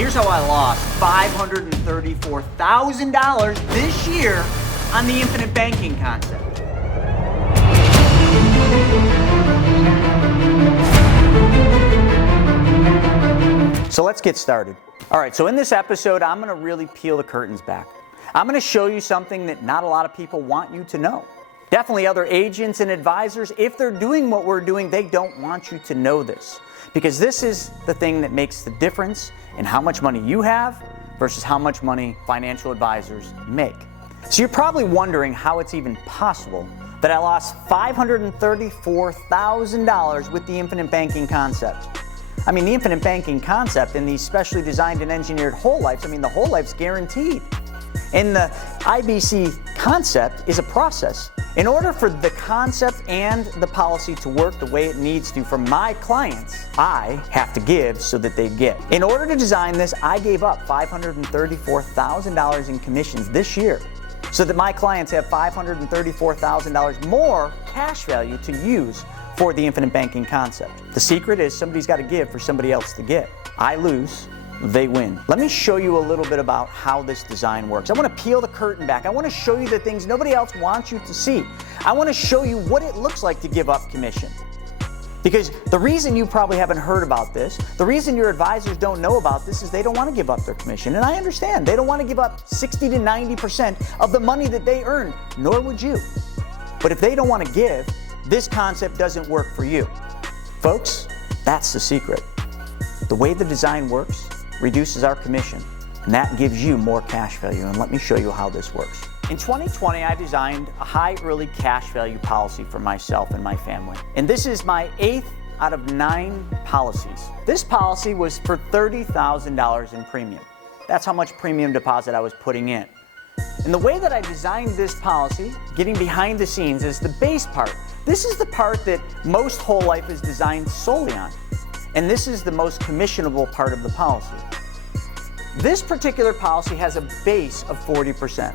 Here's how I lost $534,000 this year on the infinite banking concept. So let's get started. All right, so in this episode, I'm gonna really peel the curtains back. I'm gonna show you something that not a lot of people want you to know. Definitely other agents and advisors, if they're doing what we're doing, they don't want you to know this. Because this is the thing that makes the difference in how much money you have versus how much money financial advisors make. So you're probably wondering how it's even possible that I lost $534,000 with the infinite banking concept. I mean, the infinite banking concept and these specially designed and engineered whole lives, I mean, the whole life's guaranteed. And the IBC concept is a process. In order for the concept and the policy to work the way it needs to for my clients, I have to give so that they get. In order to design this, I gave up $534,000 in commissions this year so that my clients have $534,000 more cash value to use for the infinite banking concept. The secret is somebody's got to give for somebody else to get. I lose, they win. Let me show you a little bit about how this design works. I want to peel the curtain back. I want to show you the things nobody else wants you to see. I want to show you what it looks like to give up commission. Because the reason you probably haven't heard about this, the reason your advisors don't know about this is they don't want to give up their commission. And I understand. They don't want to give up 60 to 90% of the money that they earn, nor would you. But if they don't want to give, this concept doesn't work for you. Folks, that's the secret. The way the design works reduces our commission, and that gives you more cash value. And let me show you how this works. In 2020, I designed a high early cash value policy for myself and my family. And this is my 8th out of 9 policies. This policy was for $30,000 in premium. That's how much premium deposit I was putting in. And the way that I designed this policy, getting behind the scenes, is the base part. This is the part that most whole life is designed solely on. And this is the most commissionable part of the policy. This particular policy has a base of 40%.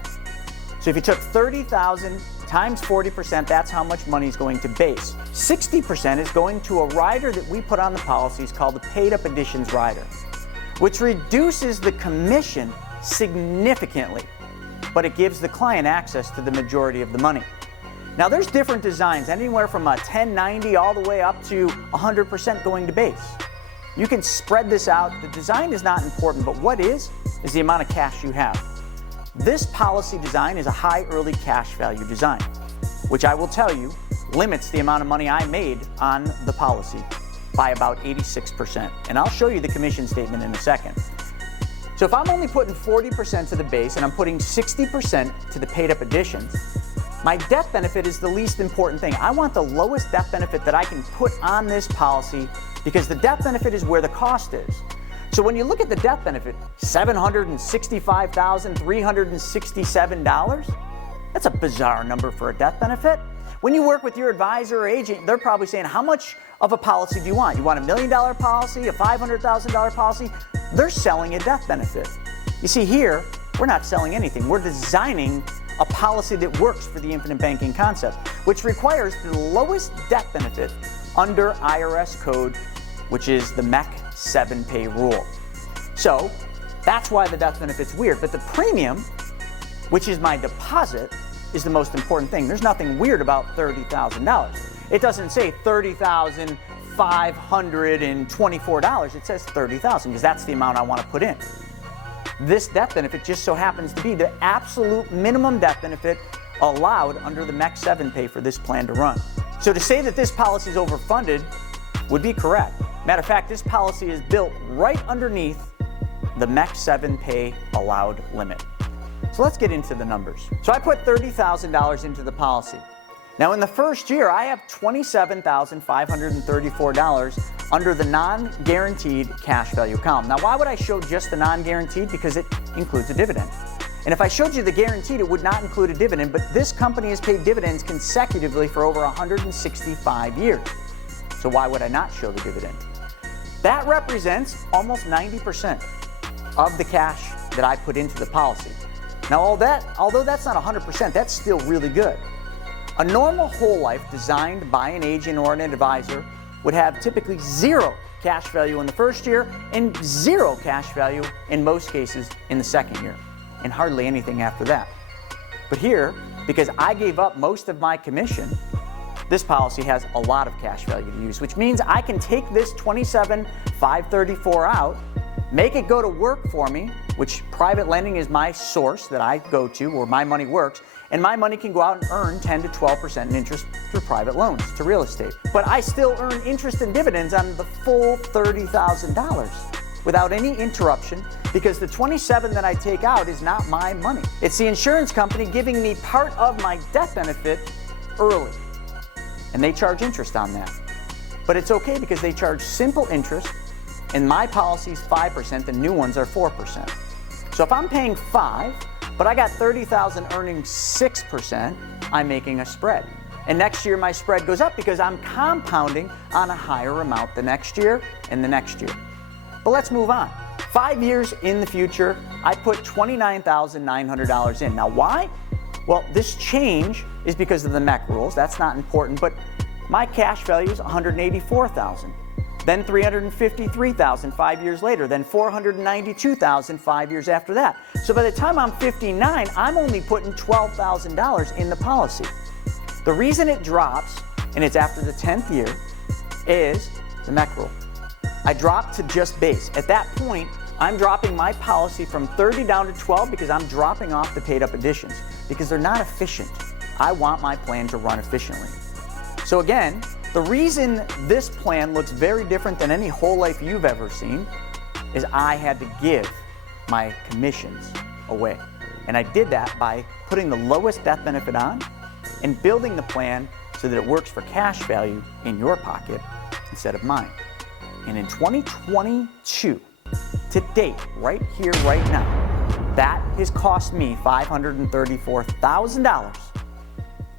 So if you took 30,000 times 40%, that's how much money is going to base. 60% is going to a rider that we put on the policies called the paid up additions rider, which reduces the commission significantly, but it gives the client access to the majority of the money. Now there's different designs, anywhere from a 1090 all the way up to 100% going to base. You can spread this out. The design is not important, but what is the amount of cash you have. This policy design is a high early cash value design, which I will tell you limits the amount of money I made on the policy by about 86%. And I'll show you the commission statement in a second. So if I'm only putting 40% to the base and I'm putting 60% to the paid up additions, my death benefit is the least important thing. I want the lowest death benefit that I can put on this policy because the death benefit is where the cost is. So when you look at the death benefit, $765,367, that's a bizarre number for a death benefit. When you work with your advisor or agent, they're probably saying, how much of a policy do you want? You want $1 million policy, a $500,000 policy? They're selling a death benefit. You see here, we're not selling anything. We're designing a policy that works for the infinite banking concept, which requires the lowest death benefit under IRS code, which is the MEC 7-pay rule. So that's why the death benefit's weird, but the premium, which is my deposit, is the most important thing. There's nothing weird about $30,000. It doesn't say $30,524. It says $30,000 because that's the amount I want to put in. This death benefit just so happens to be the absolute minimum death benefit allowed under the MEC 7-pay for this plan to run. So to say that this policy is overfunded would be correct. Matter of fact, this policy is built right underneath the MEC 7-pay allowed limit. So let's get into the numbers. So I put $30,000 into the policy. Now in the first year, I have $27,534 under the non-guaranteed cash value column. Now why would I show just the non-guaranteed? Because it includes a dividend. And if I showed you the guaranteed, it would not include a dividend, but this company has paid dividends consecutively for over 165 years. So why would I not show the dividend? That represents almost 90% of the cash that I put into the policy. Now although that's not 100%, that's still really good. A normal whole life designed by an agent or an advisor would have typically zero cash value in the first year and zero cash value in most cases in the second year, and hardly anything after that. But here, because I gave up most of my commission, this policy has a lot of cash value to use, which means I can take this $27,534 out, make it go to work for me, which private lending is my source that I go to where my money works, and my money can go out and earn 10 to 12% in interest through private loans to real estate. But I still earn interest and dividends on the full $30,000 without any interruption, because the $27,000 that I take out is not my money. It's the insurance company giving me part of my death benefit early, and they charge interest on that. But it's okay because they charge simple interest, and my policy's 5%, the new ones are 4%. So if I'm paying 5%, but I got $30,000 earning 6%, I'm making a spread. And next year my spread goes up because I'm compounding on a higher amount the next year and the next year. But let's move on. 5 years in the future, I put $29,900 in. Now why? Well, this change is because of the MEC rules. That's not important, but my cash value is $184,000. Then $353,000 5 years later, then $492,000 5 years after that. So by the time I'm 59, I'm only putting $12,000 in the policy. The reason it drops, and it's after the 10th year, is the MEC rule. I drop to just base. At that point, I'm dropping my policy from 30 down to 12 because I'm dropping off the paid up additions because they're not efficient. I want my plan to run efficiently. So again, the reason this plan looks very different than any whole life you've ever seen is I had to give my commissions away. And I did that by putting the lowest death benefit on and building the plan so that it works for cash value in your pocket instead of mine. And in 2022, to date, right here, right now, that has cost me $534,000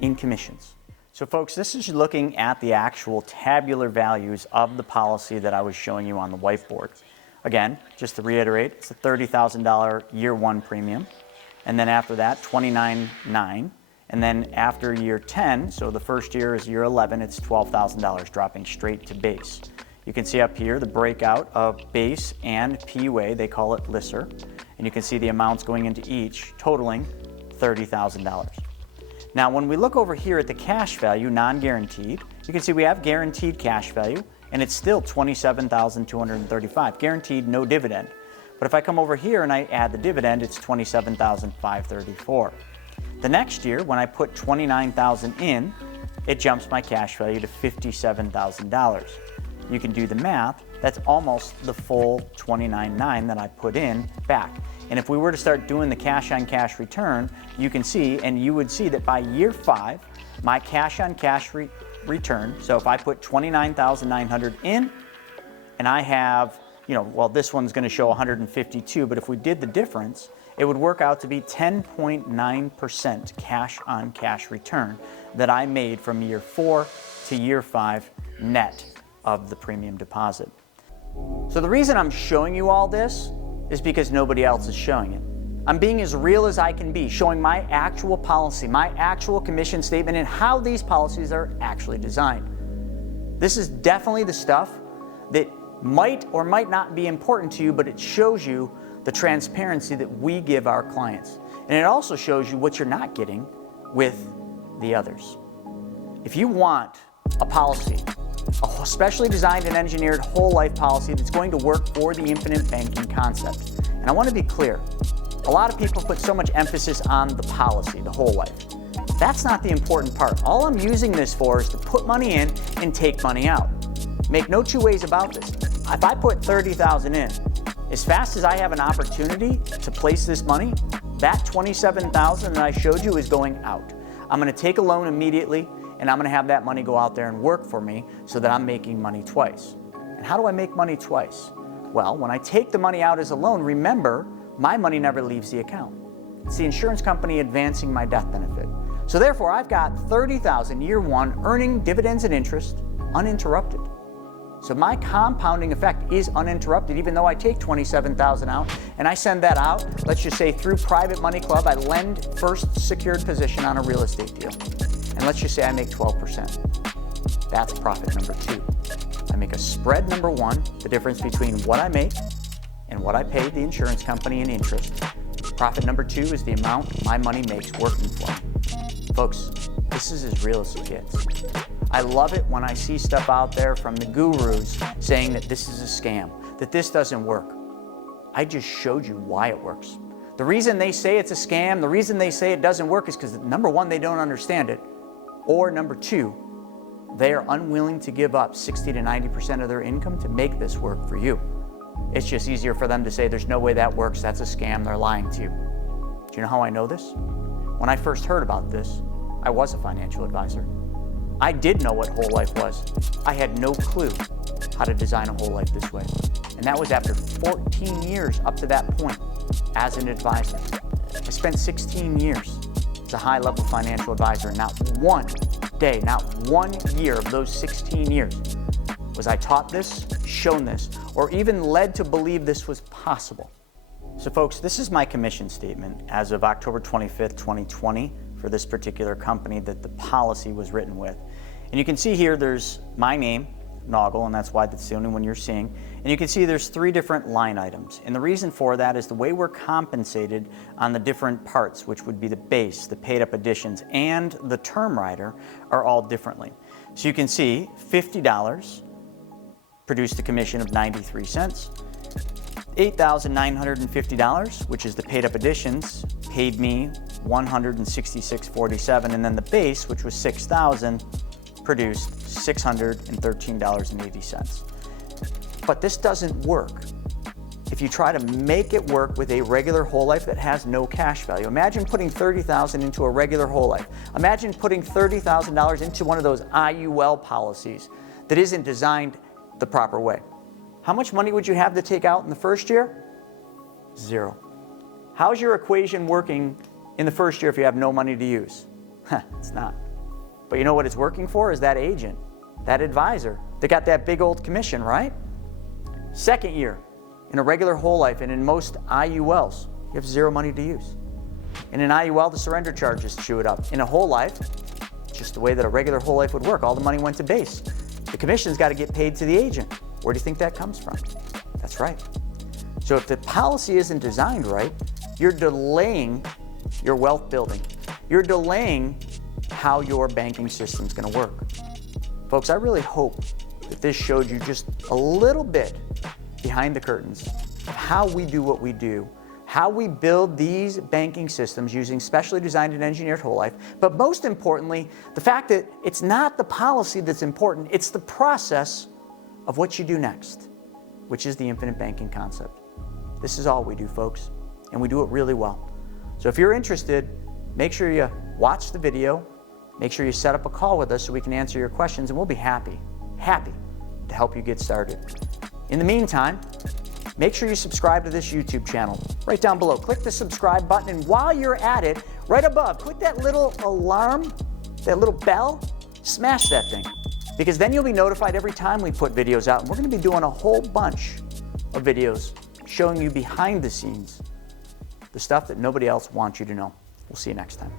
in commissions. So folks, this is looking at the actual tabular values of the policy that I was showing you on the whiteboard. Again, just to reiterate, it's a $30,000 year one premium. And then after that, $29,900. And then after year 10, so the first year is year 11, it's $12,000 dropping straight to base. You can see up here the breakout of base and PUA, they call it LISR. And you can see the amounts going into each, totaling $30,000. Now, when we look over here at the cash value, non-guaranteed, you can see we have guaranteed cash value, and it's still $27,235, guaranteed, no dividend. But if I come over here and I add the dividend, it's $27,534. The next year, when I put $29,000 in, it jumps my cash value to $57,000. You can do the math, that's almost the full $29,900 that I put in back. And if we were to start doing the cash on cash return, you can see, and you would see that by year 5, my cash on cash return, so if I put $29,900 in, and I have, well, this one's gonna show 152, but if we did the difference, it would work out to be 10.9% cash on cash return that I made from year 4 to year 5 net of the premium deposit. So the reason I'm showing you all this is because nobody else is showing it. I'm being as real as I can be, showing my actual policy, my actual commission statement, and how these policies are actually designed. This is definitely the stuff that might or might not be important to you, but it shows you the transparency that we give our clients. And it also shows you what you're not getting with the others. If you want a policy, a specially designed and engineered whole life policy that's going to work for the infinite banking concept. And I want to be clear, a lot of people put so much emphasis on the policy, the whole life. That's not the important part. All I'm using this for is to put money in and take money out. Make no two ways about this. If I put $30,000 in, as fast as I have an opportunity to place this money, that $27,000 that I showed you is going out. I'm going to take a loan immediately, and I'm going to have that money go out there and work for me so that I'm making money twice. And how do I make money twice? Well, when I take the money out as a loan, remember, my money never leaves the account. It's the insurance company advancing my death benefit. So therefore, I've got $30,000 year one earning dividends and interest uninterrupted. So my compounding effect is uninterrupted, even though I take $27,000 out and I send that out, let's just say through Private Money Club, I lend first secured position on a real estate deal. And let's just say I make 12%. That's profit number 2. I make make a spread, number one, the difference between what I make and what I pay the insurance company in interest. Profit number two is the amount my money makes working for me. Folks, this is as real as it gets. I love it when I see stuff out there from the gurus saying that this is a scam, that this doesn't work. I just showed you why it works. The reason they say it's a scam, the reason they say it doesn't work is because number one, they don't understand it, or number two, they are unwilling to give up 60 to 90% of their income to make this work for you. It's just easier for them to say there's no way that works, that's a scam, they're lying to you. Do you know how I know this? When I first heard about this, I was a financial advisor. I did know what whole life was. I had no clue how to design a whole life this way. And that was after 14 years up to that point as an advisor. I spent 16 years as a high-level financial advisor, and not one day, not 1 year of those 16 years was I taught this, shown this, or even led to believe this was possible. So folks, this is my commission statement as of October 25th, 2020 for this particular company that the policy was written with. And you can see here there's my name, Naugle, and that's why that's the only one you're seeing. And you can see there's 3 different line items. And the reason for that is the way we're compensated on the different parts, which would be the base, the paid up additions, and the term rider are all differently. So you can see $50 produced a commission of 93 cents. $8,950, which is the paid up additions, paid me $166.47, and then the base, which was $6,000, produced $613.80. But this doesn't work if you try to make it work with a regular whole life that has no cash value. Imagine putting $30,000 into a regular whole life. Imagine putting $30,000 into one of those IUL policies that isn't designed the proper way. How much money would you have to take out in the first year? 0. How's your equation working in the first year if you have no money to use? It's not. But you know what it's working for is that agent, that advisor that got that big old commission, right? Second year, in a regular whole life and in most IULs, you have 0 money to use. In an IUL, the surrender charges chew it up. In a whole life, just the way that a regular whole life would work, all the money went to base. The commission's got to get paid to the agent. Where do you think that comes from? That's right. So if the policy isn't designed right, you're delaying your wealth building. You're delaying how your banking system's going to work. Folks, I really hope that this showed you just a little bit behind the curtains of how we do what we do, how we build these banking systems using specially designed and engineered whole life, but most importantly, the fact that it's not the policy that's important, it's the process of what you do next, which is the infinite banking concept. This is all we do, folks, and we do it really well. So if you're interested, make sure you watch the video, make sure you set up a call with us so we can answer your questions, and we'll be happy to help you get started. In the meantime, make sure you subscribe to this YouTube channel. Right down below, click the subscribe button, and while you're at it, right above, click that little alarm, that little bell, smash that thing. Because then you'll be notified every time we put videos out. And we're going to be doing a whole bunch of videos showing you behind the scenes, the stuff that nobody else wants you to know. We'll see you next time.